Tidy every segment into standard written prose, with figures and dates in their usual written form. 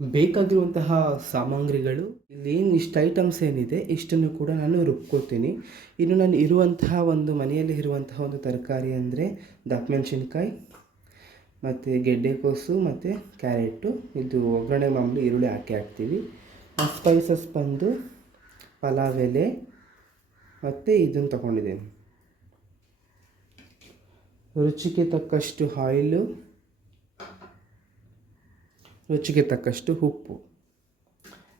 ಬೇಕಾಗಿರುವಂತಹ ಸಾಮಗ್ರಿಗಳು ಇಲ್ಲೇನು ಇಷ್ಟು ಐಟಮ್ಸ್ ಏನಿದೆ ಇಷ್ಟನ್ನು ಕೂಡ ನಾನು ರುಬ್ಕೋತೀನಿ. ಇನ್ನು ನಾನು ಇರುವಂತಹ ಒಂದು ಮನೆಯಲ್ಲಿ ಇರುವಂತಹ ಒಂದು ತರಕಾರಿ ಅಂದರೆ ದಪ್ಪಮೆಣಸಿನ್ಕಾಯಿ ಮತ್ತು ಗೆಡ್ಡೆಕೋಸು ಮತ್ತು ಕ್ಯಾರೆಟು. ಇದು ಒಗ್ಗರಣೆ ಮಾಮೂಲಿ ಈರುಳ್ಳಿ ಹಾಕ್ತೀವಿ. ಸ್ಪೈಸಸ್ ಬಂದು ಪಲಾವ್ ಎಲೆ ಮತ್ತು ಇದನ್ನು ತೊಗೊಂಡಿದ್ದೀನಿ. ರುಚಿಗೆ ತಕ್ಕಷ್ಟು ಆಯಿಲು, ರುಚಿಗೆ ತಕ್ಕಷ್ಟು ಉಪ್ಪು,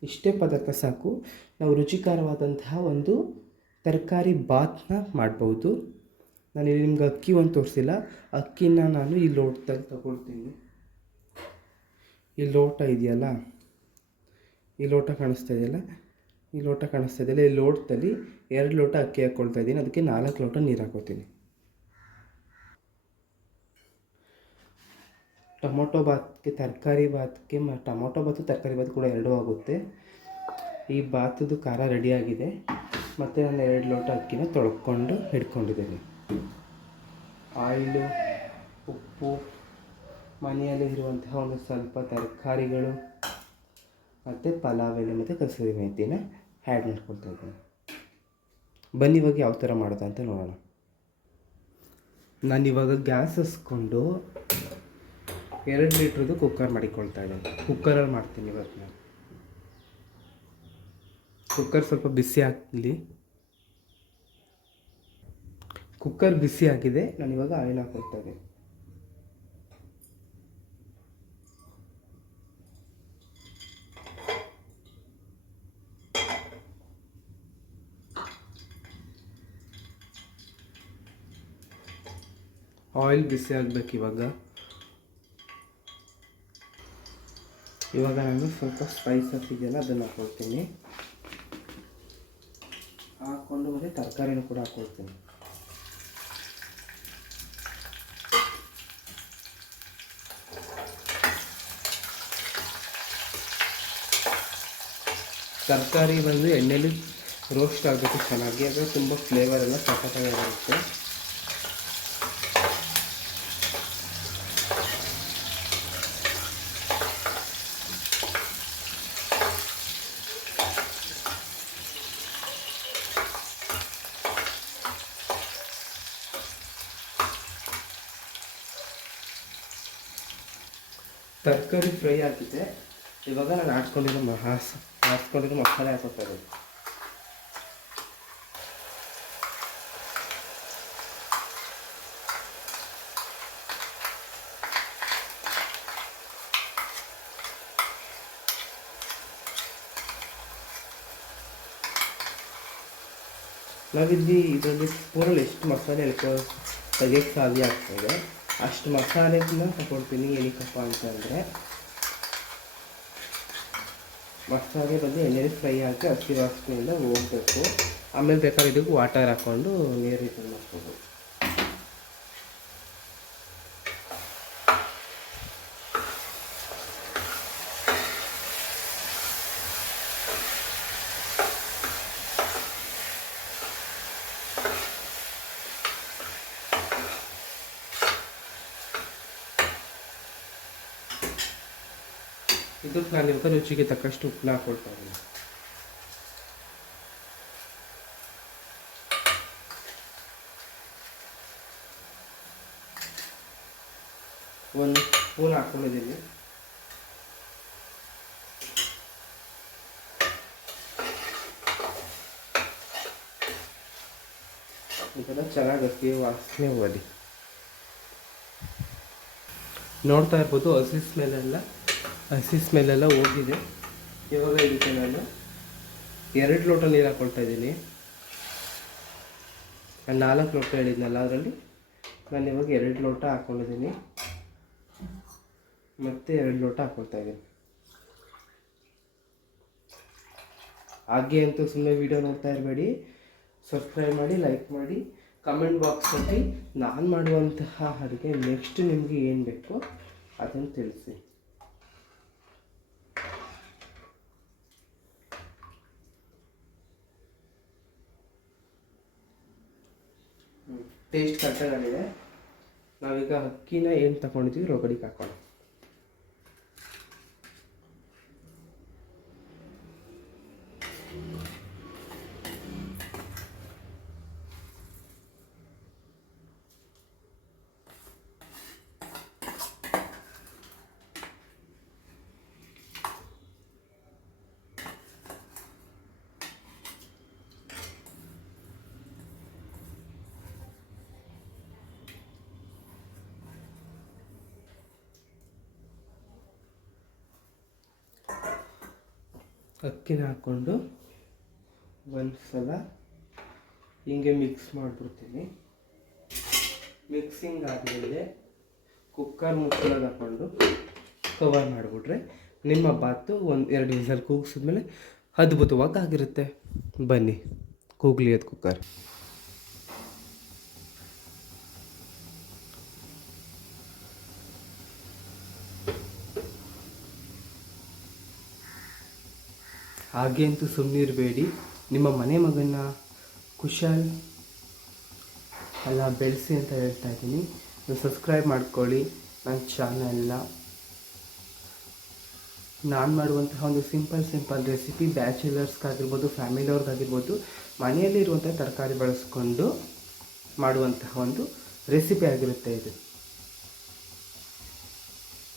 ಇಷ್ಟೇ ಪದಾರ್ಥ ಸಾಕು. ನಾವು ರುಚಿಕರವಾದಂತಹ ಒಂದು ತರಕಾರಿ ಬಾತ್ನ ಮಾಡ್ಬೋದು. ನಾನು ನಿಮ್ಗೆ ಅಕ್ಕಿ ಒಂದು ತೋರಿಸಿಲ್ಲ. ಅಕ್ಕಿನ ನಾನು ಈ ಲೋಟದಲ್ಲಿ ತಗೊಳ್ತೀನಿ. ಈ ಲೋಟ ಇದೆಯಲ್ಲ, ಈ ಲೋಟ ಕಾಣಿಸ್ತಾ ಇದೆಯಲ್ಲ, ಈ ಲೋಟದಲ್ಲಿ 2 ಲೋಟ ಅಕ್ಕಿ ಹಾಕ್ಕೊಳ್ತಾ ಇದ್ದೀನಿ. ಅದಕ್ಕೆ 4 ಲೋಟ ನೀರು ಹಾಕೋತೀನಿ. ಟೊಮೊಟೊ ಬಾತ್ಗೆ ತರಕಾರಿ ಬಾತ್ಗೆ ಟೊಮೊಟೊ ಬಾತು ತರಕಾರಿ ಬಾತ್ ಕೂಡ 2 ಆಗುತ್ತೆ. ಈ ಬಾತದ್ದು ಖಾರ ರೆಡಿಯಾಗಿದೆ. ಮತ್ತು ನಾನು 2 ಲೋಟ ಅಕ್ಕಿನ ತೊಳ್ಕೊಂಡು ಹಿಡ್ಕೊಂಡಿದ್ದೀನಿ. ಆಯಿಲು, ಉಪ್ಪು, ಮನೆಯಲ್ಲಿ ಇರುವಂತಹ ಒಂದು ಸ್ವಲ್ಪ ತರಕಾರಿಗಳು ಮತ್ತು ಪಲಾವ್ ಎಲೆ ಮತ್ತು ಕಸೂರಿ ಮೆಂತ್ಯನ ಆ್ಯಡ್ ಮಾಡ್ಕೊಳ್ತಾ ಇದ್ದೀನಿ. ಬನ್ನಿ ಇವಾಗ ಯಾವ ಥರ ಮಾಡೋದು ಅಂತ ನೋಡೋಣ. ನಾನಿವಾಗ ಗ್ಯಾಸ್ ಹಸ್ಕೊಂಡು 2 ಲೀಟ್ರದ್ದು ಕುಕ್ಕರ್ ಮಾಡಿಕೊಳ್ತಾ ಇದ್ದೀನಿ. ಕುಕ್ಕರಲ್ಲಿ ಮಾಡ್ತೀನಿ ಇವತ್ತು ನಾನು. ಕುಕ್ಕರ್ ಸ್ವಲ್ಪ ಬಿಸಿ ಆಗಲಿ. ಕುಕ್ಕರ್ ಬಿಸಿ ಆಗಿದೆ. ನಾನಿವಾಗ ಆಯಿಲ್ ಹಾಕ್ಕೊಳ್ತಾ ಇದ್ದೀನಿ. ಆಯಿಲ್ ಬಿಸಿ ಆಗಬೇಕು ಇವಾಗ ನಾನು ಸ್ವಲ್ಪ ಸ್ಪೈಸಸ್ ಇದೆಯಲ್ಲ ಅದನ್ನು ಹಾಕ್ಕೊಳ್ತೀನಿ. ಹಾಕ್ಕೊಂಡು ಮತ್ತು ತರಕಾರಿನೂ ಕೂಡ ಹಾಕ್ಕೊಳ್ತೀನಿ. ತರಕಾರಿ ಬಂದು ಎಣ್ಣೆಲಿ ರೋಸ್ಟ್ ಆಗಬೇಕು ಚೆನ್ನಾಗಿ. ಆಗ ತುಂಬ ಫ್ಲೇವರ್ ಎಲ್ಲ ಸಖತ್ತಾಗಿರುತ್ತೆ. ತರಕಾರಿ ಫ್ರೈ ಆಗಿದೆ. ಇವಾಗ ನಾನು ಆಡ್ಸ್ಕೊಂಡಿರೋ ಮಸಾಲೆ ಹಾಕೋತಾ ಇದ್ದೀನಿ. ಇದರಲ್ಲಿ ಸ್ಪೂನಲ್ಲಿ ಎಷ್ಟು ಮಸಾಲೆ ತೆಗೆಯಕ್ಕೆ ಸಾಧ್ಯ ಆಗ್ತಾಯಿದೆ ಅಷ್ಟು ಮಸಾಲೆನ ತಗೊಳ್ತೀನಿ. ಏನಕ್ಕಪ್ಪ ಅಂತಂದರೆ ಮಸಾಲೆ ಬಂದು ಎಣ್ಣೆಲಿ ಫ್ರೈ ಆಗಿ ಹಸಿ ವಾಸನೆಯಿಂದ ಹೋಗಬೇಕು. ಆಮೇಲೆ ಬೇಕಾದ್ರೆ ಇದಕ್ಕೆ ವಾಟರ್ ಹಾಕ್ಕೊಂಡು ನೀರು ಇದು ಮಾಡ್ಕೋಬೋದು. ಇದಕ್ಕೆ ನಾನು ಇವಾಗ ರುಚಿಗೆ ತಕ್ಕಷ್ಟು ಉಪ್ಪನ್ನ ಹಾಕ್ಕೊಳ್ತಾ ಇದ್ದೀನಿ. ಒಂದು ಸ್ಪೂನ್ ಹಾಕ್ಕೊಂಡಿದ್ದೀನಿ. ಇದೆಲ್ಲ ಚೆನ್ನಾಗಿ ಹಸಿ ವಾಸನೆ ಹೋಗಲಿ. ನೋಡ್ತಾ ಇರ್ಬೋದು ಹಸಿ ಸ್ಮೆಲ್ಲೆಲ್ಲ ಹೋಗಿದೆ. ಇವಾಗ ಇದಕ್ಕೆ ನಾನು 2 ಲೋಟ ನೀರು ಹಾಕ್ಕೊಳ್ತಾ ಇದ್ದೀನಿ. ನಾನು 4 ಲೋಟ ಹೇಳಿದ್ನಲ್ಲ, ಅದರಲ್ಲಿ ನಾನು ಇವಾಗ 2 ಲೋಟ ಹಾಕ್ಕೊಂಡಿದ್ದೀನಿ ಮತ್ತು 2 ಲೋಟ ಹಾಕ್ಕೊಳ್ತಾ ಇದ್ದೀನಿ. ಹಾಗೆ ಅಂತೂ ಸುಮ್ಮನೆ ವೀಡಿಯೋ ನೋಡ್ತಾ ಇರಬೇಡಿ. ಸಬ್ಸ್ಕ್ರೈಬ್ ಮಾಡಿ, ಲೈಕ್ ಮಾಡಿ, ಕಮೆಂಟ್ ಬಾಕ್ಸಲ್ಲಿ ನಾನು ಮಾಡುವಂತಹ ಅಡುಗೆ ನೆಕ್ಸ್ಟ್ ನಿಮಗೆ ಏನು ಬೇಕೋ ಅದನ್ನು ತಿಳಿಸಿ. ಟೇಸ್ಟ್ ಕರೆಕ್ಟಾಗಿದೆ. ನಾವೀಗ ಅಕ್ಕಿನ ಏನು ತಗೊಂಡಿದ್ದೀವಿ ರೊಗಡಿಗೆ ಹಾಕೋಣ. ಅಕ್ಕಿನ ಹಾಕ್ಕೊಂಡು ಒಂದು ಸಲ ಹಿಂಗೆ ಮಿಕ್ಸ್ ಮಾಡಿಬಿಡ್ತೀನಿ. ಮಿಕ್ಸಿಂಗ್ ಆದಮೇಲೆ ಕುಕ್ಕರ್ ಮುಚ್ಚಳಕ್ಕೆ ಹಾಕ್ಕೊಂಡು ಕವರ್ ಮಾಡಿಬಿಟ್ರೆ ನಿಮ್ಮ ಬಾತು 1-2 ವಿಸಲ್ ಕೂಗಿಸಿದ್ಮೇಲೆ ಅದ್ಭುತವಾಗಿ ಆಗಿರುತ್ತೆ. ಬನ್ನಿ ಕೂಗ್ಲಿ ಅದು ಕುಕ್ಕರ್. ಹಾಗೆ ಅಂತೂ ಸುಮ್ಮನಿರಬೇಡಿ, ನಿಮ್ಮ ಮನೆ ಮಗನ ಕುಶಲ್ ಎಲ್ಲ ಬೆಳೆಸಿ ಅಂತ ಹೇಳ್ತಾ ಇದ್ದೀನಿ. ನೀವು ಸಬ್ಸ್ಕ್ರೈಬ್ ಮಾಡ್ಕೊಳ್ಳಿ ನನ್ನ ಚಾನಲ್ನ. ನಾನು ಮಾಡುವಂತಹ ಒಂದು ಸಿಂಪಲ್ ರೆಸಿಪಿ ಬ್ಯಾಚುಲರ್ಸ್ಗಾಗಿರ್ಬೋದು, ಫ್ಯಾಮಿಲಿಯವ್ರಿಗಾಗಿರ್ಬೋದು, ಮನೆಯಲ್ಲಿರುವಂಥ ತರಕಾರಿ ಬಳಸ್ಕೊಂಡು ಮಾಡುವಂತಹ ಒಂದು ರೆಸಿಪಿ ಆಗಿರುತ್ತೆ ಇದು.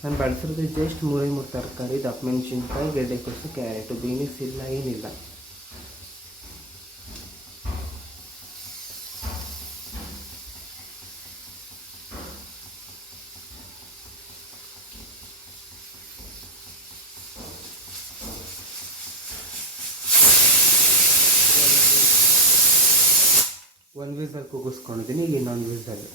ನಾನು ಬಳಸಿರೋದು ಜಸ್ಟ್ 3 ತರಕಾರಿ, ದಪ್ಪ ಮೆಣಸಿನ್ಕಾಯಿ, ಗೆಡ್ಡೆಕೋಸು, ಕ್ಯಾರೆಟು, ಬೀನ್ಸ್ ಇಲ್ಲ, ಏನಿಲ್ಲ. ಒಂದು ವಿಸಲ್ ಕೂಗಿಸ್ಕೊಂಡಿದ್ದೀನಿ, ಈಗ ಇನ್ನೊಂದು ವಿಸಲ್.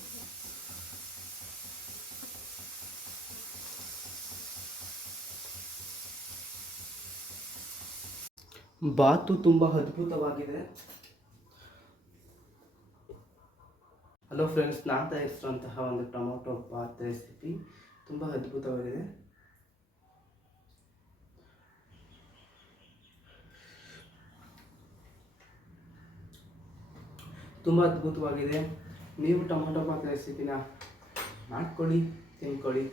ಬಾತು ತುಂಬ ಅದ್ಭುತವಾಗಿದೆ. ಹಲೋ ಫ್ರೆಂಡ್ಸ್, ನಾನು ತಯಾರಿಸಿರುವಂತಹ ಒಂದು ಟೊಮೊಟೊ ಬಾತ್ ರೆಸಿಪಿ ತುಂಬ ಅದ್ಭುತವಾಗಿದೆ. ತುಂಬ ಅದ್ಭುತವಾಗಿದೆ. ನೀವು ಟೊಮೊಟೊ ಬಾತ್ ರೆಸಿಪಿನ ಮಾಡ್ಕೊಳ್ಳಿ, ತಿನ್ಕೊಳ್ಳಿ.